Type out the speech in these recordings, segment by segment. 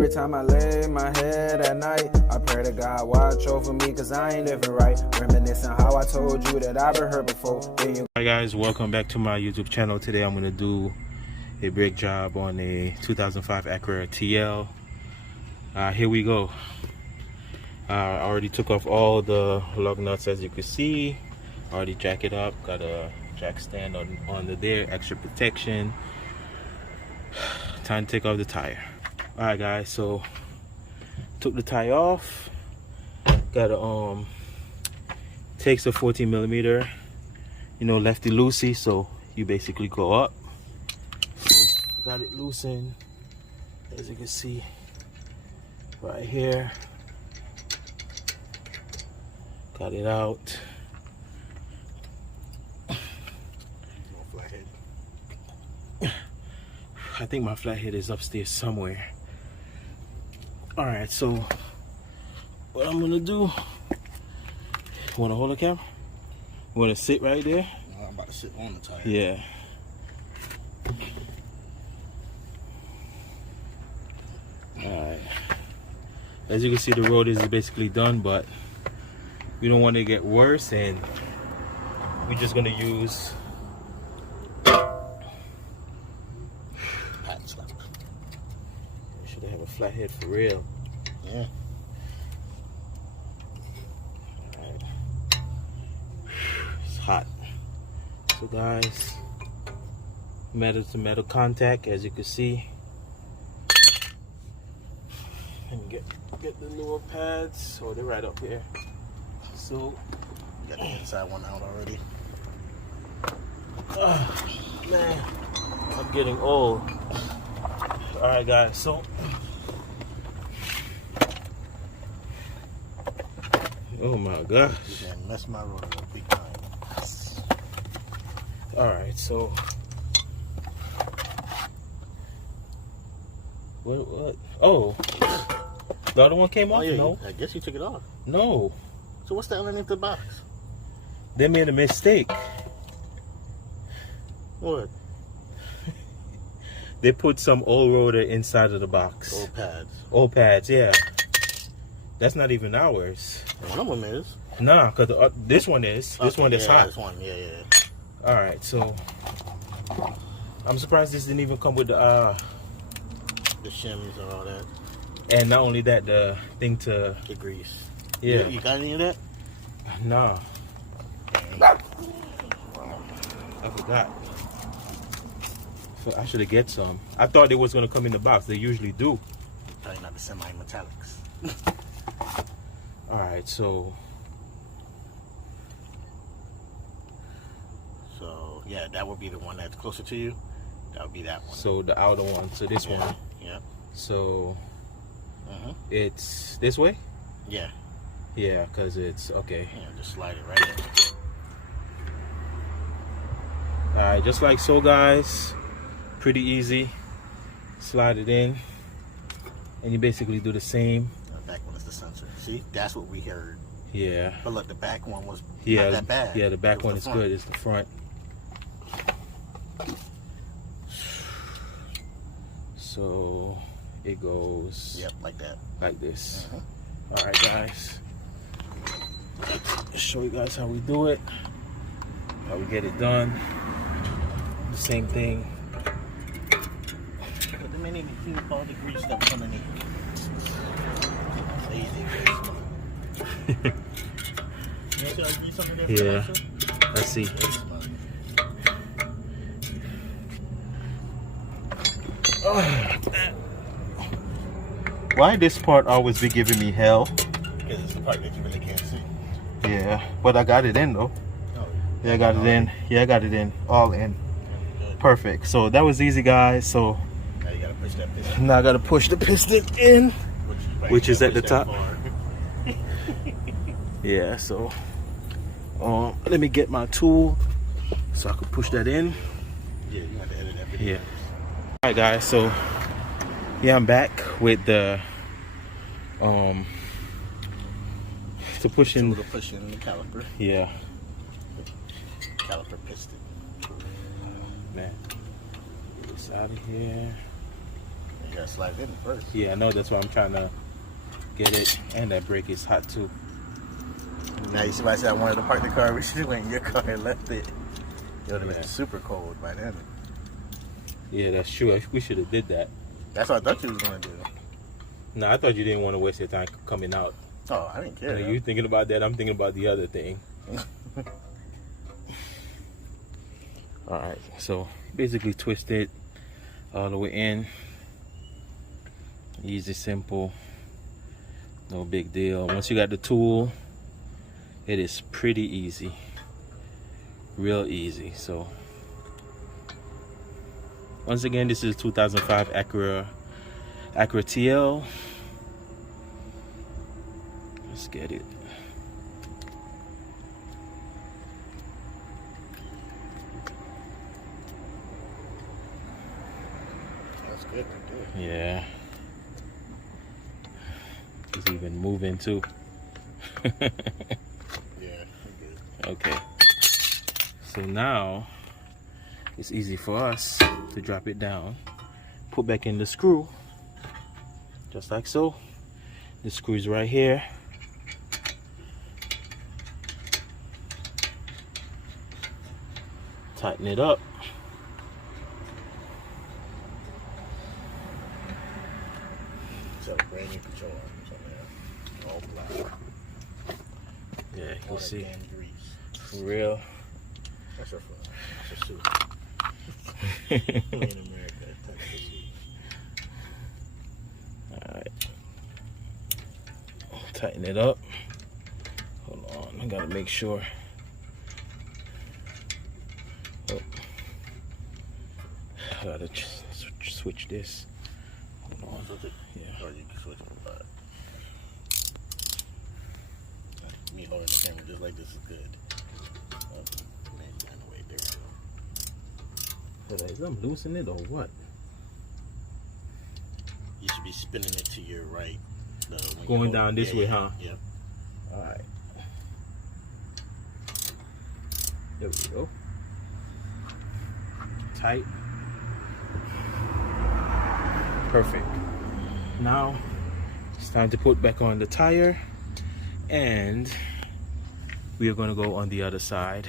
Every time I lay my head at night, I pray to God watch over me, cause I ain't living right. Reminiscing how I told you that I've been hurt before. Hi guys, welcome back to my YouTube channel. Today I'm going to do a brake job on a 2005 Acura TL. Here we go. I already took off all the lug nuts, as you can see. Already jack it up, got a jack stand on there, extra protection. Time to take off the tire. Alright guys, so took the tire off. Got a takes a 14mm, you know, lefty loosey, so you basically go up. So got it loosened, as you can see right here. Got it out. I think my flathead is upstairs somewhere. Alright, so what I'm gonna do, wanna hold the camera? You wanna sit right there? No, I'm about to sit on the tire. Yeah. Alright. As you can see, the road is basically done, but we don't want to get worse, and we're just gonna use should have a flathead for real. Yeah. Alright. It's hot. So guys, metal to metal contact, as you can see. And get the newer pads. Oh, they're right up here. So Got the inside one out already. Man, I'm getting old. Alright guys, so oh my gosh. You can mess my road up big time. Alright, so what? Oh, the other one came off? Oh, yeah, No. I guess you took it off. No. So what's that underneath the box? They made a mistake. What? They put some old rotor inside of the box. Old pads. Old pads, yeah. That's not even ours. One of them is. Nah, because this one is. This one is hot. This one, yeah. Alright, so I'm surprised this didn't even come with the shims and all that. and not only that, the thing to The grease. yeah. You got any of that? Nah. I forgot. So I should have get some. I thought it was gonna come in the box. They usually do. Probably not the semi-metallics. Alright, so yeah, that would be the one that's closer to you. That would be that one. so the outer one, so this one. Yeah. So it's this way? Yeah. Yeah, because it's okay. Yeah, just slide it right in. Alright, just like so guys. Pretty easy. Slide it in. And you basically do the same. The back one is the sensor. See, that's what we heard. Yeah. But look, the back one was Yeah, not that bad. yeah, the back It was one the is front. good. It's the front. So it goes Yep, like that. like this. All right, guys. Show you guys how we do it. How we get it done. The same thing. But they may need to clean up all the grease that was underneath. Lazy grease. You see that grease under there? Yeah. Let's see. Why this part always be giving me hell? Because it's the part that you really can't see. Yeah, but I got it in though. Oh, Yeah, I got it in. Yeah, I got it in. All in. good. Perfect. So that was easy, guys. So Now you gotta push that piston. now I gotta push the piston in, you which is at the push top. that far. Yeah. So let me get my tool so I can push that in. Yeah, you have to edit that video. Yeah. All right, guys. So yeah, I'm back with the to push in. To push in the caliper. Yeah. Caliper piston. Man, get this out of here. You gotta slide it in first. Yeah, I know. That's why I'm trying to get it. And that brake is hot too. Now you see why I said I wanted to park the car. We should have went in your car and left it. It would have Yeah. been super cold by then. Yeah, that's true. We should have did that. That's what I thought you was gonna do. No, I thought you didn't want to waste your time coming out. Oh, I didn't care. You thinking about that? I'm thinking about the other thing. All right, so basically twist it all the way in. Easy, simple, no big deal. Once you got the tool, it is pretty easy, real easy. So once again, this is 2005 Acura TL. Let's get it. That's good. Yeah. It's even moving too. Yeah, good. Okay. So now it's easy for us to drop it down, put back in the screw, just like so. The screw is right here. Tighten it up. So brand new control arms on there, all black. Yeah, you All can see. that damn grease. For real. That's her fault. That's her suit. In America, that's her suit. Alright. Tighten it up. Hold on, I gotta make sure. Oh. I gotta switch this. Hold on. Switch it? Yeah. Or you can switch it. Alright. Me holding the camera just like this is good. Maybe in the way. There we go. Is I'm loosening it or what? You should be spinning it to your right. When Going you down this way, huh? Yep. Alright. There we go. Tight. Perfect. Now it's time to put back on the tire, and we are going to go on the other side.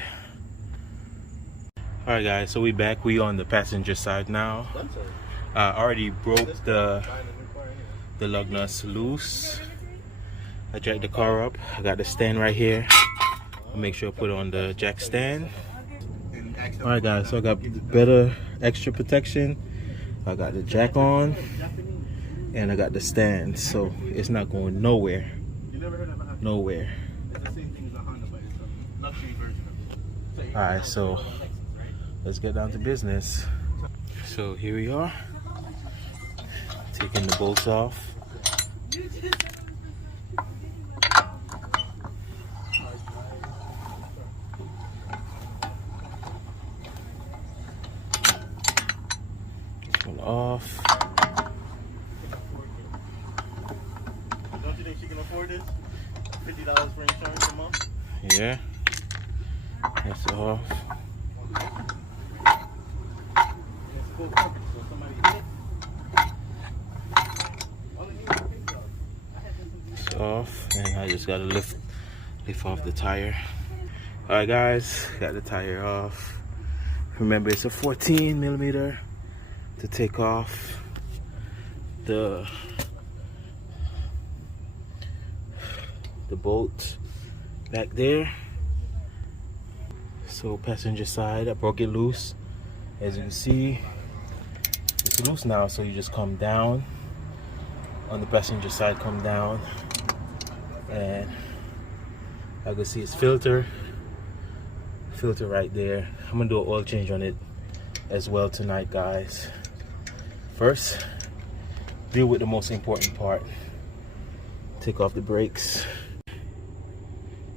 All right guys, so we back. We on the passenger side now. I already broke the lug nuts loose. I jacked the car up. I got the stand right here. I'll make sure I put on the jack stand. All right guys, so I got better extra protection. I got the jack on and I got the stand, so it's not going nowhere. Nowhere. All right, so let's get down to business. So here we are, taking the bolts off. This one off. Don't you think she can afford this? $50 for insurance a month? Yeah, that's off. It's full coverage, so somebody hit it. It's off, and I just gotta lift off the tire. All right guys, got the tire off. Remember, it's a 14 millimeter to take off the bolt back there. So passenger side, I broke it loose. As you can see, it's loose now, so you just come down on the passenger side, come down, and I can see it's filter right there. I'm gonna do an oil change on it as well tonight, guys. First, deal with the most important part. Take off the brakes.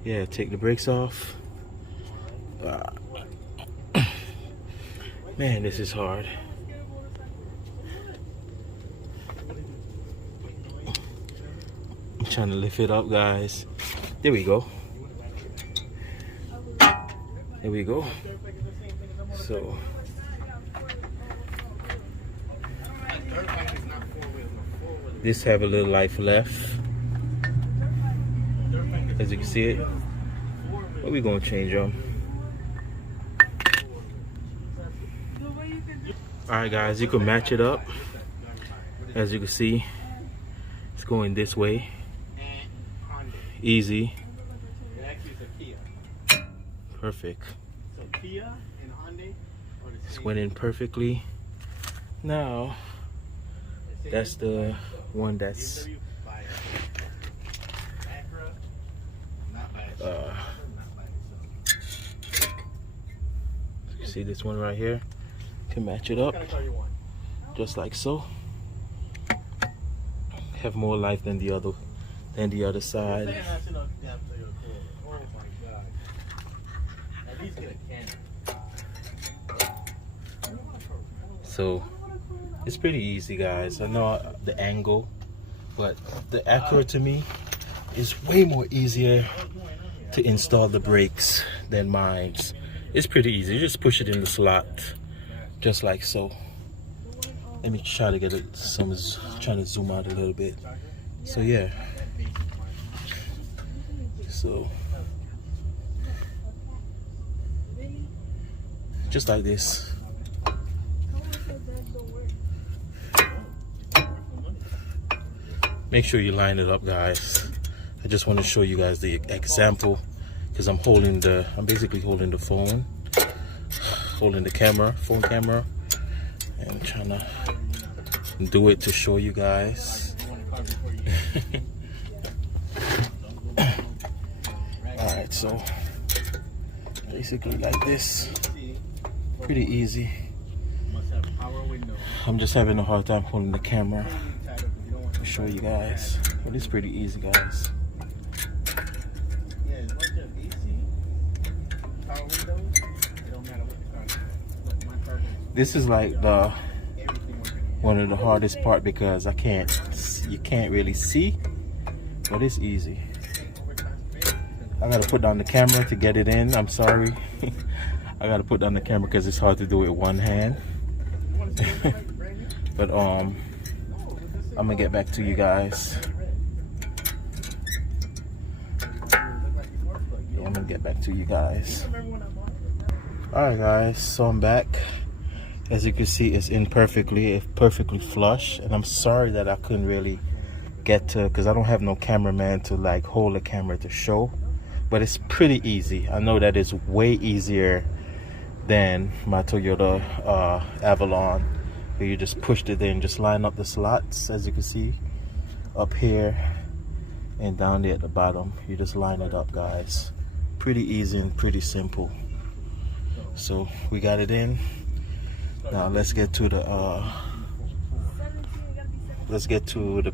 Yeah, take the brakes off. Man, this is hard. I'm trying to lift it up, guys. There we go. There we go. So This have a little life left, as you can see it. But we're gonna change them. All right, guys, you can match it up. As you can see, it's going this way. Easy. Perfect. It's went in perfectly. Now, that's the one that's see this one right here? Can match it up just like so. Have more life than the other side. So it's pretty easy, guys. I know the angle, but the Acura to me is way more easier to install the brakes than mine. It's pretty easy. You just push it in the slot, just like so. Let me try to get it. Someone's trying to zoom out a little bit. So yeah. So just like this. Make sure you line it up, guys. I just want to show you guys the example, because I'm basically holding the phone, holding the phone camera, and trying to do it to show you guys. Alright, so basically like this. Pretty easy. I'm just having a hard time holding the camera to show you guys, but it's pretty easy, guys. This is like one of the hardest part, because you can't really see, but it's easy. I gotta put down the camera to get it in. I'm sorry. I gotta put down the camera because it's hard to do it with one hand. But I'm gonna get back to you guys. Yeah, I'm gonna get back to you guys. Alright, guys, so I'm back. As you can see, it's in perfectly flush, and I'm sorry that I couldn't really get to, because I don't have no cameraman to like hold the camera to show, but it's pretty easy. I know that it's way easier than my Toyota Avalon, where you just pushed it in, just line up the slots, as you can see up here and down there at the bottom. You just line it up, guys. Pretty easy and pretty simple. So we got it in. Now let's get to the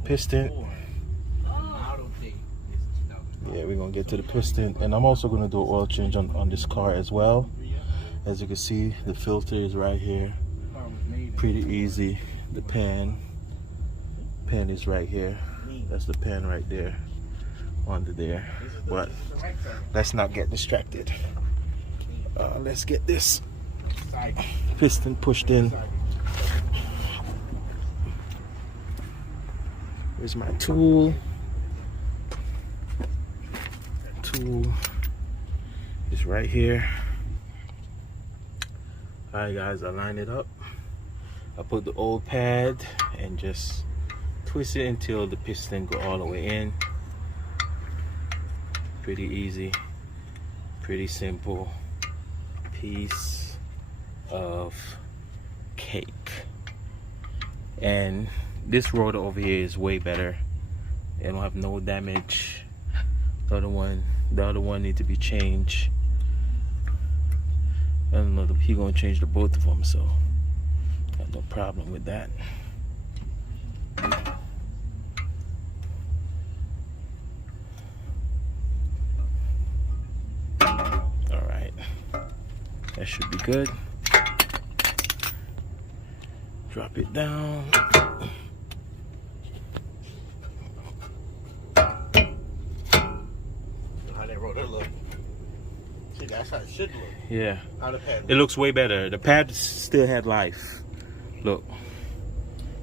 piston. Yeah, we're gonna get to the piston, and I'm also gonna do an oil change on this car as well. As you can see, the filter is right here. Pretty easy. The pan is right here. That's the pan right there, under there. But let's not get distracted. Let's get this piston pushed in. Here's my tool. Tool is right here. Alright, guys, I line it up. I put the old pad and just twist it until the piston go all the way in. Pretty easy, pretty simple. Piece of cake. And this rotor over here is way better. They don't have no damage. The other one need to be changed. I don't know, he gonna change the both of them, so got no problem with that. All right, that should be good. Drop it down. How that rotor look? See, that's how it should look. Yeah. How the pad It looks way better. The pad still had life. Look.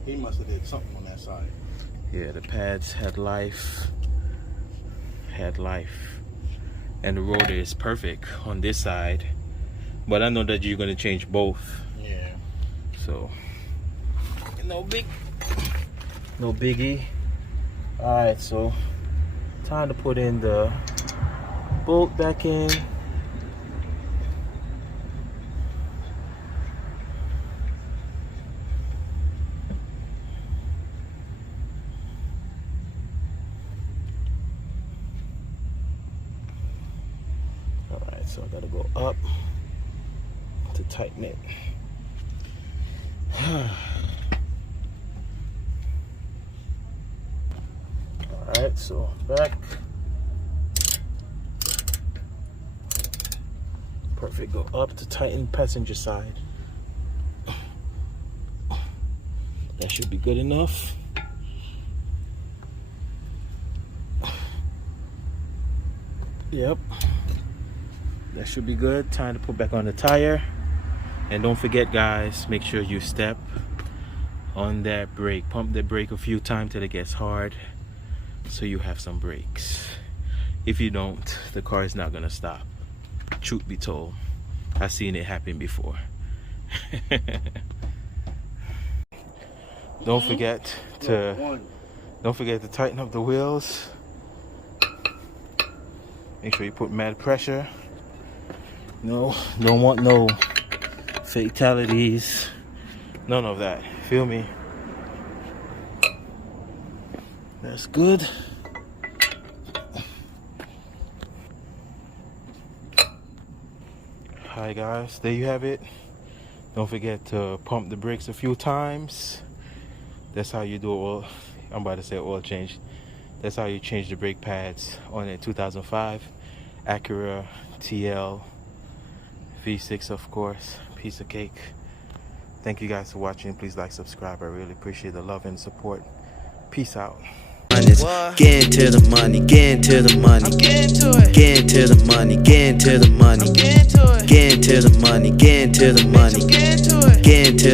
He must have did something on that side. Yeah, the pads had life. And the rotor is perfect on this side. But I know that you're gonna change both. Yeah. So no biggie. Alright, so time to put in the bolt back in. Alright, so I gotta go up to tighten it. Alright, so back. Perfect, go up to tighten passenger side. That should be good enough. Yep. That should be good. Time to put back on the tire. And don't forget, guys, make sure you step on that brake. Pump the brake a few times till it gets hard, so you have some brakes. If you don't, the car is not gonna stop. Truth be told, I've seen it happen before. Don't forget to tighten up the wheels. Make sure you put mad pressure. No, don't want no fatalities, none of that. Feel me? That's good. Hi guys, there you have it. Don't forget to pump the brakes a few times. That's how you do oil. I'm about to say oil change. That's how you change the brake pads on a 2005 Acura TL V6, of course. Piece of cake. Thank you guys for watching. Please like, subscribe. I really appreciate the love and support. Peace out. Get into the money, get into the money, get into it. Get into the money, get into the money, get into it. Get into the money, get into the money, get into it. Get into